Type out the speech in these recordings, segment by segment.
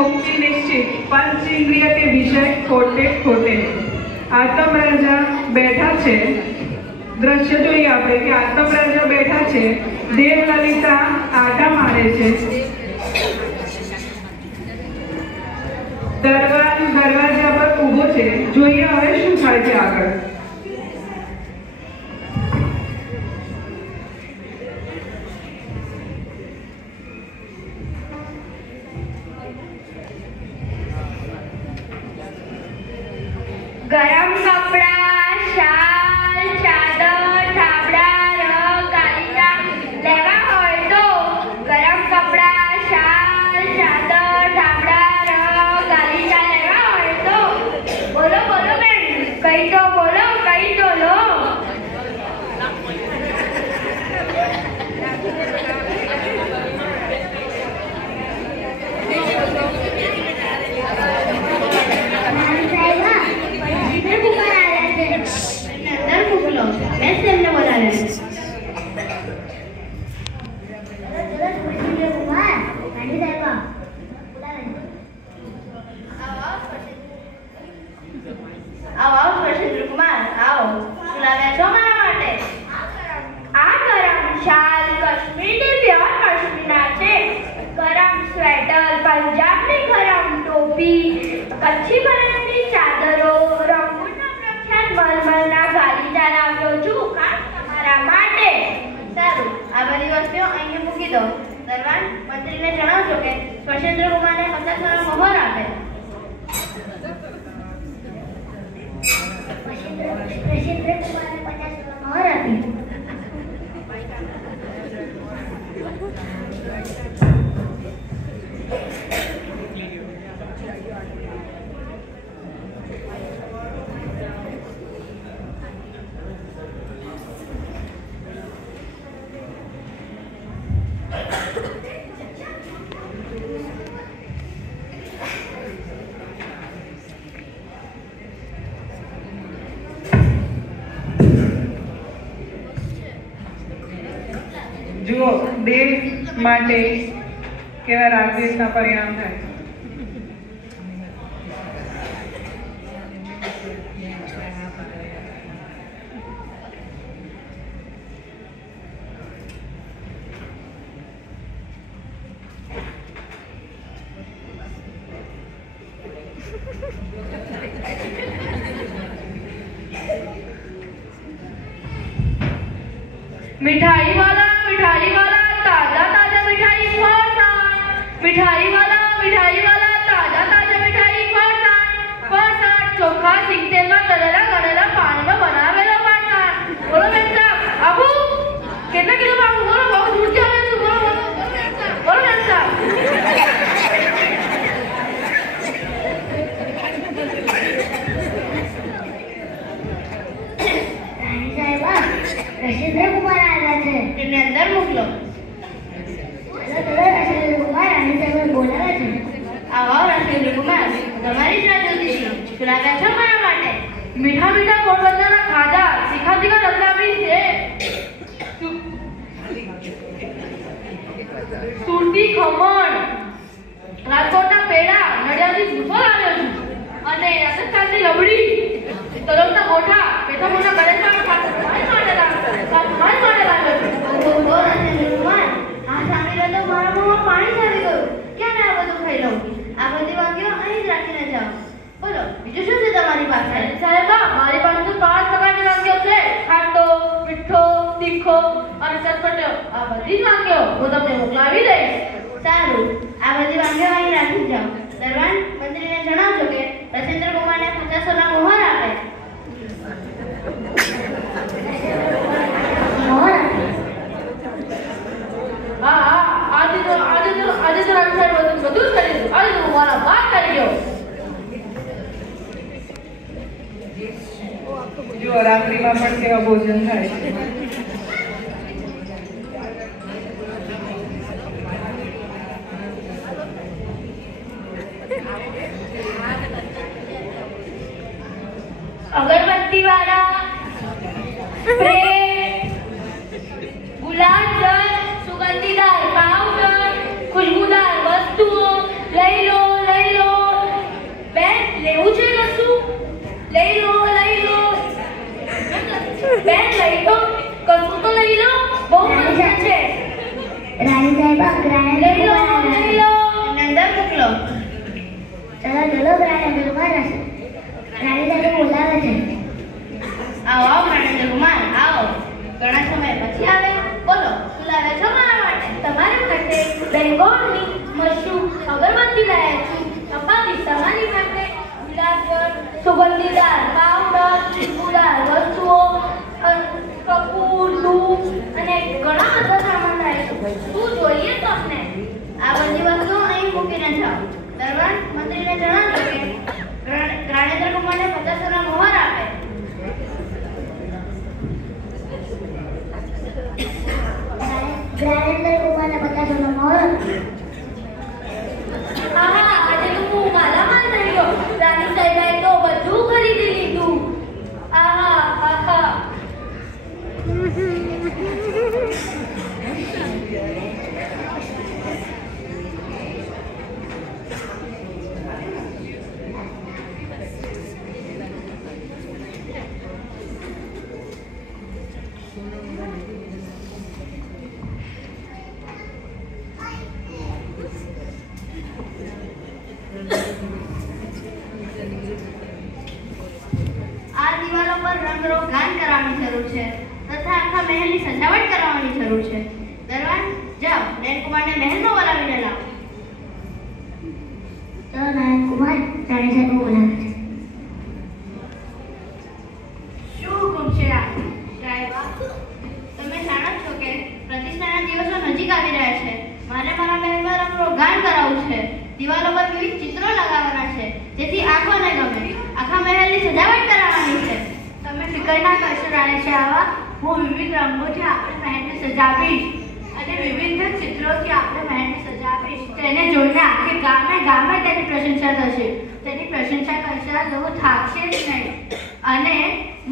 मुक्ति निश्चित, पंच इंद्रिय के विषय खोटे खोटे। आत्म राजा बैठा छे, दृश्य जोईए आपणे के आत्म राजा बैठा छे, देव ललिता आटा मारे छे, दरवाजा पर ऊभो छे। जोईए हवे शुं थाय छे आगळ। गरम कपड़ा, शाल, चादर, ढाबड़ा, रग, गालीचा लेवा होय तो गरम कपड़ा, शाल, चादर, ढाबड़ा, रग, गालीचा लेवा होय तो बोलो बोलो बेन, कई तो बोलो, कई तो लो। जो देश माटे केवा राजदेशना परिणाम थाय। मिठाई वाला ताजा ताजा मिठाई मिठाई वाला ताजा ताजा मिठाई चोखा सिंगतेल में तळेला गळेला पानी में बनावेलो फरसाण। बोलो बेन साहब, आबू कितना किलो मांगू? बोलो बहुत दूर से आवे छू। बोलो बेन साहब। रानी साहिबा, रशिंद्र कुमार आया है, तेने अंदर मोकलो। रशिंद्र कुमार रानी साहिबा बोलावे छे। आओ रशिंद्र कुमार, તમારી જ જલ્દી છે। ચુલાવ્યા છો મારા માટે મીઠા મીઠા પોરબંદરના ખાધા તીખા તીખા રતલામી છે। સુરતી ખમણ, રાજકોટના પેડા, નડિયાદથી ભૂસો લાવ્યો છું અને રાજસ્થાનની લબડી, તલોદના ગોઠા, પેથા મોટા ગળેસા મારી માટે લાવ્યો છું। ઓહો રસિન્દ્ર કુમાર, આ સાંભળીને તો મારા મોંમાં પાણી આવી ગયું। ક્યાં ને આ બધું ખાઈ લઉં? આ બધી વાનગીઓ અહીં જ રાખીને જાઓ। બોલો બીજું શું છે તમારી પાસે? સાહેબા, મારી પાસે તો 5 પ્રકારની વાનગીઓ છે। ખાટો, મીઠો, તીખો અને ચટપટો। આ બધી જ વાનગીઓ હું તમને મોકલાવી દઈશ। સારું, આ બધી વાનગીઓ અહીં રાખી જાઓ। દરવાન મંત્રીને જણાવજો કે રસિન્દ્ર કુમારને 50 સોના મોહર આપે। મોહર આપે? હા હા, આજે તો રાણી સાહેબ બધું જ કરી દીધું। આજે તો મારા વાત કરી ગયો। जो रात्रि में पण केवा भोजन थाय छे। अगरबत्ती वाला, स्प्रे, गुलाब जल, सुगंधीदार पाउडर, खुशबूदार वस्तुओं लई लो। જાઓ. દરબાર મંત્રીને જણાવજો કે ગ્રાણેન્દ્ર કુમારને 50 સોના મોહર આપે. ગ્રાણેન્દ્ર કુમારને 50 સોના મોહર. આહા, આજે તો હું માલામાલ થઈ ગયો. રાણી સાહેબાએ તો બધું ખરીદી લીધું. આહા આહા. આ દિવાલો પર રંગરોગાન કરવાની જરૂર છે તથા આખા મહેલની સજાવટ કરવાની જરૂર છે. દરબાર જાઓ, નયનકુમારને મહેલમાં બોલાવીને લાવો. તો નયનકુમાર રાણી સાહેબ બોલાવે છે. શું હુકમ છે આ? સાહેબા, તમે જાણો છો કે પ્રતિષ્ઠાના દિવસો નજીક આવી રહ્યા છે. મારે મારા મહેલમાં રંગરોગાન કરાવવું છે. દિવાલો પર વિવિધ ચિત્રો લગાવવાના છે જેથી આંખોને ગમે. આખા મહેલની સજાવટ કરાવવાની છે. તમે ફિકર ના કરશો રાણી સાહેબા, હું વિવિધ રંગોથી આપણે મહેલને સજાવીશ અને વિવિધ ચિત્રોથી આપણે મહેલને સજાવીશ. તેને જોઈને આખે ગામે ગામે તેની પ્રશંસા થશે. તેની પ્રશંસા કરતા લોકો થાકશે જ નહીં અને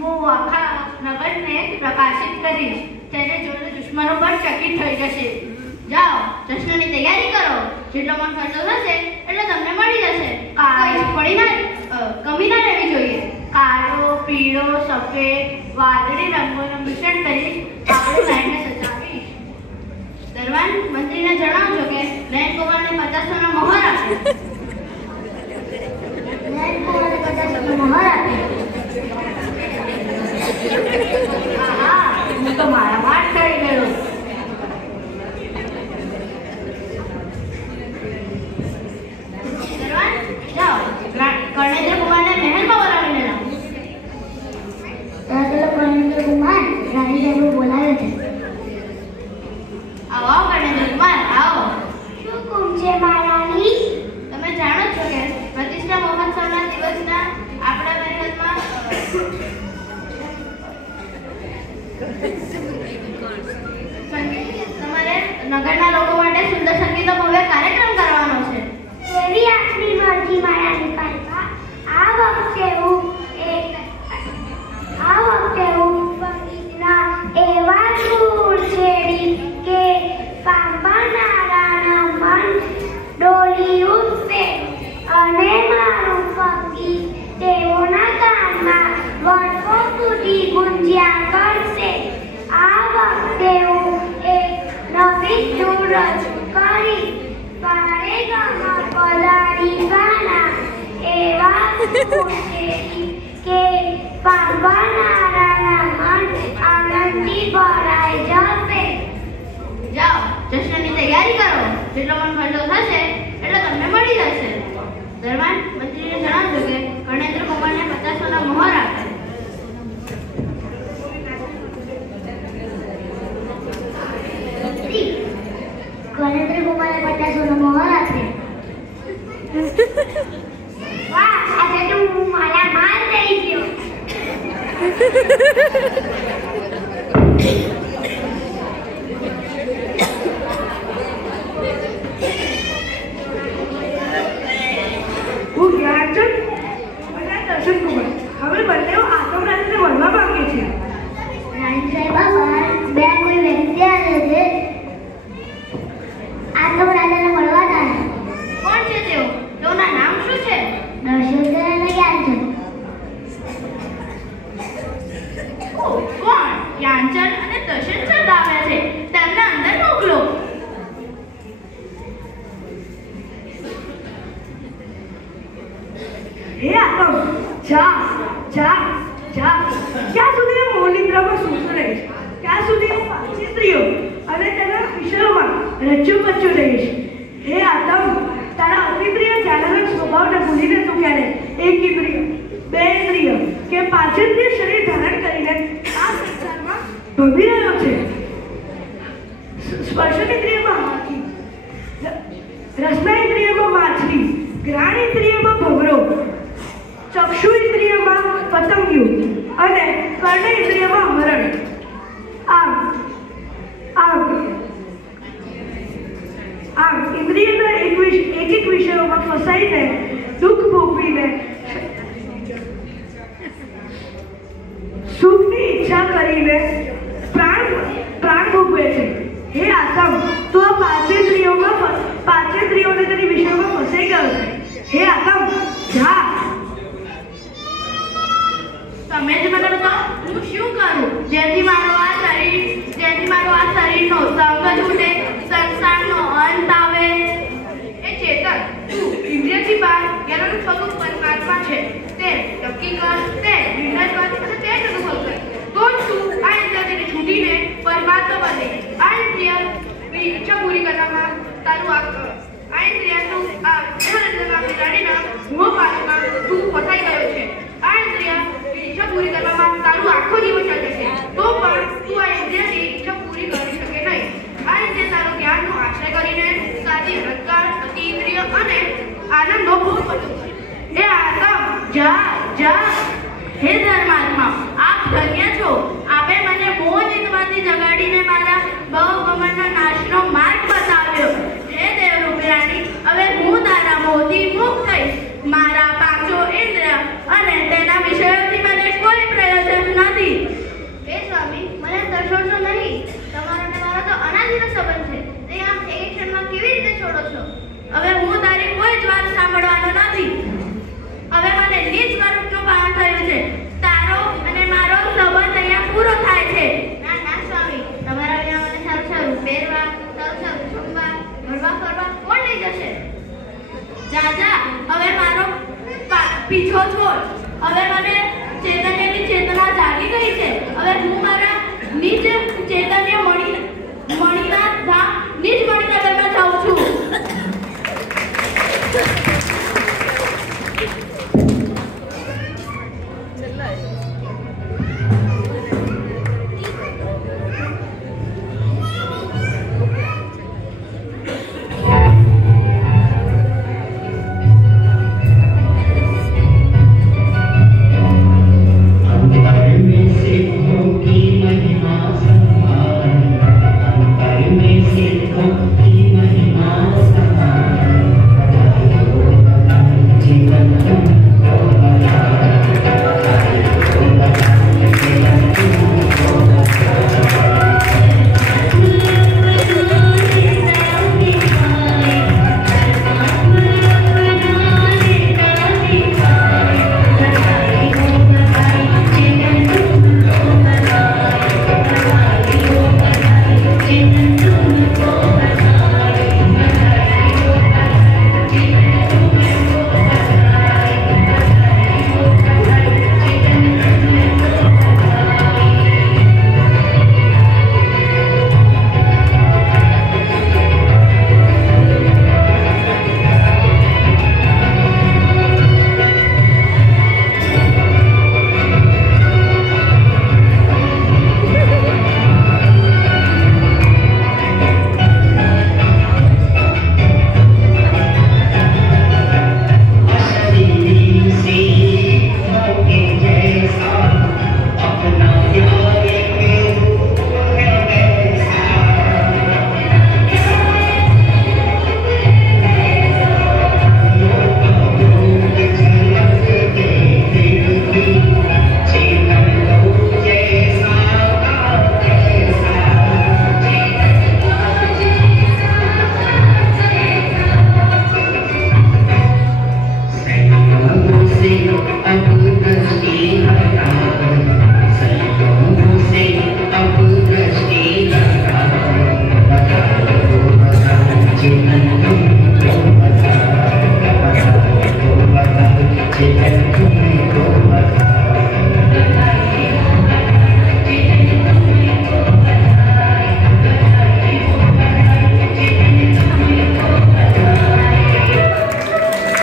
હું આખા નગરને પ્રકાશિત કરીશ. તેને જોઈને દુશ્મનો પણ ચકિત થઈ જશે. જાઓ, જશ્નની તૈયારી કરો. જેટલો મન ખર્ચો થશે એટલે તમને મળી જશે. કમી ના રહેવી જોઈએ. કાળો, પીળો, સફેદ, વાદળી રંગોનું મિશ્રણ કરી આપણે મહેલને સજાવીશ. દરબાર મંત્રીને જણાવજો કે નયનકુમારને 50 સોના મોહર આપે. નયનકુમારને 50 સોના મોહર આપે. આહા, હું તો મારામાર થઈ ગયો. દરબાર જાઓ, કર્ણેન્દ્ર કુમારને મહેલમાં બોલાવીને લાવો. કર્ણેન્દ્ર કુમાર રાણી સાહેબ બોલાવે છે. આવો આવો કર્ણેન્દ્ર કુમાર, આવો. શું હુકમ છે મહારાણી? તમે જાણો છો કે પ્રતિષ્ઠા મહોત્સવના દિવસના આપણા મહેલમાં તમારે નગરના લોકો માટે સુંદર સંગીતનો ભવ્ય કાર્યક્રમ કરવાનો છે. એવી આપની મરજી મહારાણી પાલકા. આ વખતે હું સંગીતના એવા સૂર છેડી કે સાંભળનારાના મન ડોલી ઉઠશે અને મારું સંગીત તેઓના કાનમાં વર્ષો સુધી ગુંજ્યા કરશે. આ વખતે હું એક નવી ધૂન રજૂ કરી સારેગામા પલાળી ગાના એવા સૂર છેડી કે સાંભળનારાના મન આનંદથી ભરાઈ જશે. જાઓ, જશ્નની તૈયારી કરો. જેટલો મન ખર્ચો થશે એટલો તમને મળી જશે. દરબાર મંત્રીને જણાવજો કે કર્ણેન્દ્ર કુમારને 50 સોના મોહર આપે. કર્ણેન્દ્ર કુમારને 50 સોના મોહર આપે. વાહ, આજે તો હું માલામાલ થઈ ગયો. હું જ્ઞાનચંદ અને દર્શનકુમાર હવે બંને આતમરાજને મળવા માંગે છે. રાણી સાહેબ બહાર બે કોઈ વ્યક્તિ આવે છે. આતમરાજાને મળવા જાય. કોણ છે તેઓ? તેઓના નામ શું છે? દર્શન અને જ્ઞાનચંદ. કોણ? જ્ઞાનચંદ અને દર્શનચંદ આવ્યા છે. તેમને અંદર મોકલો. હે આતમ, જા જા જા. ક્યાં સુધી હું મોહનિદ્રામાં સૂતો રહીશ? ત્યાં સુધી હું વાંચિત્રીઓ અને તેના વિષયોમાં રચ્ચુપચ્ચું રહીશ. હે આતમ, તારા અતિપ્રિય જાનવર સ્વભાવને ભૂલીને તું ક્યારે એક ઇન્દ્રિય, બે ઇન્દ્રિય કે પાંચેન્દ્રિય શરીર ધારણ કરીને આ સંસારમાં ભમી રહ્યો છે. સ્પર્શેન્દ્રિયમાં હાથી, રસના ઇન્દ્રિયમાં માછલી, ઘ્રાણેન્દ્રિયમાં ભમરો, ચક્ષુ ઇન્દ્રિયમાં પતંગિયું અને કર્ણેન્દ્રિયમાં હરણ. આમ ઇન્દ્રિયના એક વિષયોમાં ફસાઈને દુઃખ ભોગવીને સુખની ઈચ્છા કરીને પ્રાણ ભોગવે છે. હે આતમ, તું આ પાંચેન્દ્રિયોને તેની વિષયોમાં ફસાઈ ગયો છે. હે આતમ, જા. તમે જ મને બતાવો હું શું કરું જેથી મારો આ શરીરનો સંગ છૂટે, સંસારનો અંત આવે. એ ચેતન, તું ઇન્દ્રિયથી બહાર જ્ઞાનનું સ્વરૂપ પરમાત્મા છે તે નક્કી કર, તે નિર્ણય કર અને તે જ અનુભવ કર. તો જ તું આ ઇન્દ્રિયથી છૂટીને પરમાત્મા બને. આ ઇન્દ્રિયની ઈચ્છા પૂરી કરવામાં તારું આ ઇન્દ્રિયનું આ બિલાડીના મોહપાશમાં તું ફસાઈ ગયો છે. આ ઇન્દ્રિયની ઈચ્છા પૂરી કરવામાં તારું આખો દિવસ ચાલે છે, તો પણ તું આ ઇન્દ્રિયની ઈચ્છા પૂરી કરી શકે નહીં. આ ઇન્દ્રિય તારો જ્ઞાનનો આશ્રય કરીને સાદી અહંકાર, અતિઇન્દ્રિય અને આનંદનો ભોગ બનતો છે. હે આતમ, જા. હે ધર્માત્મા, આપ ધન્ય છો. આપે મને મોહ જીતમાંથી જગાડીને મારા ભવભવનના નાશનો માર્ગ બતાવ્યો. હે દેવરૂપી રાણી, હવે હું તારા મોહથી મુક્ત થઈશ. મારા પાંચો ઇન્દ્રિય અને તેના વિષયોથી મને કોઈ પ્રયોજન નથી. હે સ્વામી, મને દર્શોશો નહીં. તમારો ને મારો તો અનાદિનો સંબંધ છે. તે આમ એક ક્ષણમાં કેવી રીતે છોડો છો? હવે હું તારી કોઈ જ વાત સાંભળવાનો નથી. હવે મને નિજ સ્વરૂપનું ભાન થયું છે. તારો અને મારો સંબંધ અહીંયા પૂરો થાય છે. ના સ્વામી, તમારા વિના મને સારું પહેરવા, સારું જમવા, ફરવા કોણ લઈ જશે? જા, હવે મારો પીછો છોડ. હવે મને ચૈતન્યની ચેતના જાગી ગઈ છે. હવે હું મારા નિજ ચૈતન્ય મણીના